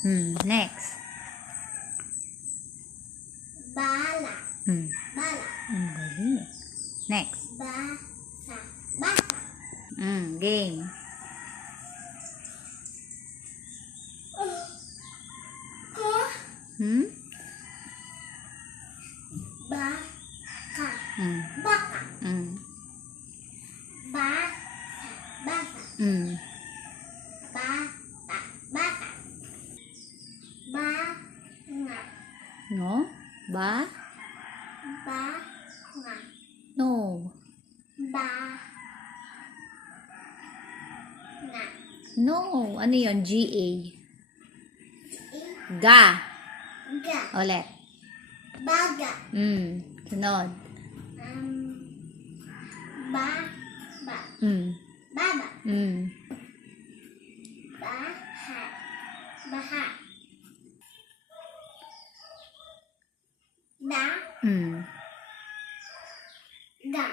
Next. Bala. Bala. Galing. Next. Basa. Basa. Game. Baka. Baka. Basa. Basa. Bata. Bata. Banga. No? Ba? Banga. No. Banga. No. Ano yun? G-A. Ga. Ga. Ulit. Baga. Sunod. Ba. Baba. Baha. Baha. Da. Ga.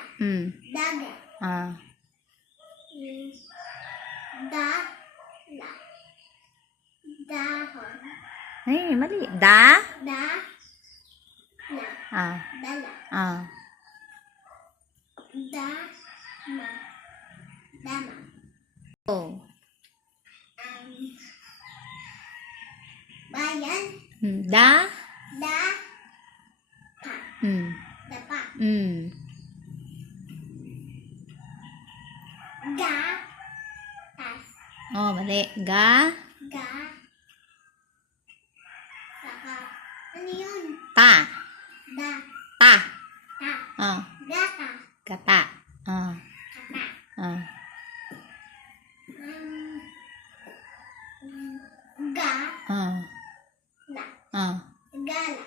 Daga. Dala. Dahon. Ay, mali. Da? Da. La. Dala. Dama. Dama. Oh. Bayan. Da? Da. Pa. Dapa. Ga. Tas. Oh, mali. Ga? Ga. Saka. Ano yun? Ta. Da. Ta. Ta. Gata. Gata. Kata. Ga. La. Gala.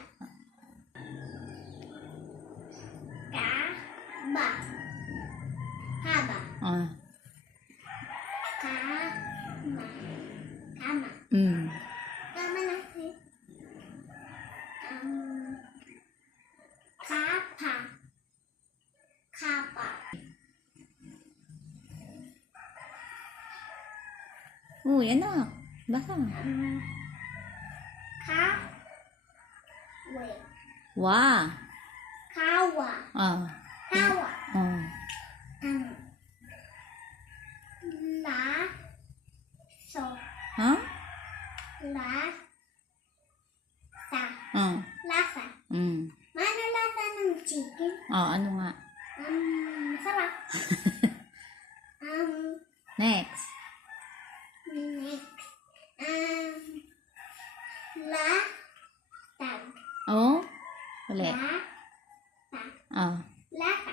Ka. Ba. Haba. Kama. Kama. Kama na. Kapa. Kapa. Oh, yan na. Basa. Kawe. Wa. Kawa. Kawa. La. So. La. Sa. Lasa. Ano lasa ng chicken? Ano nga? Masarap. Next. Next. La. Tag. Oh? Ulit. La. Tag. Ah. Lata.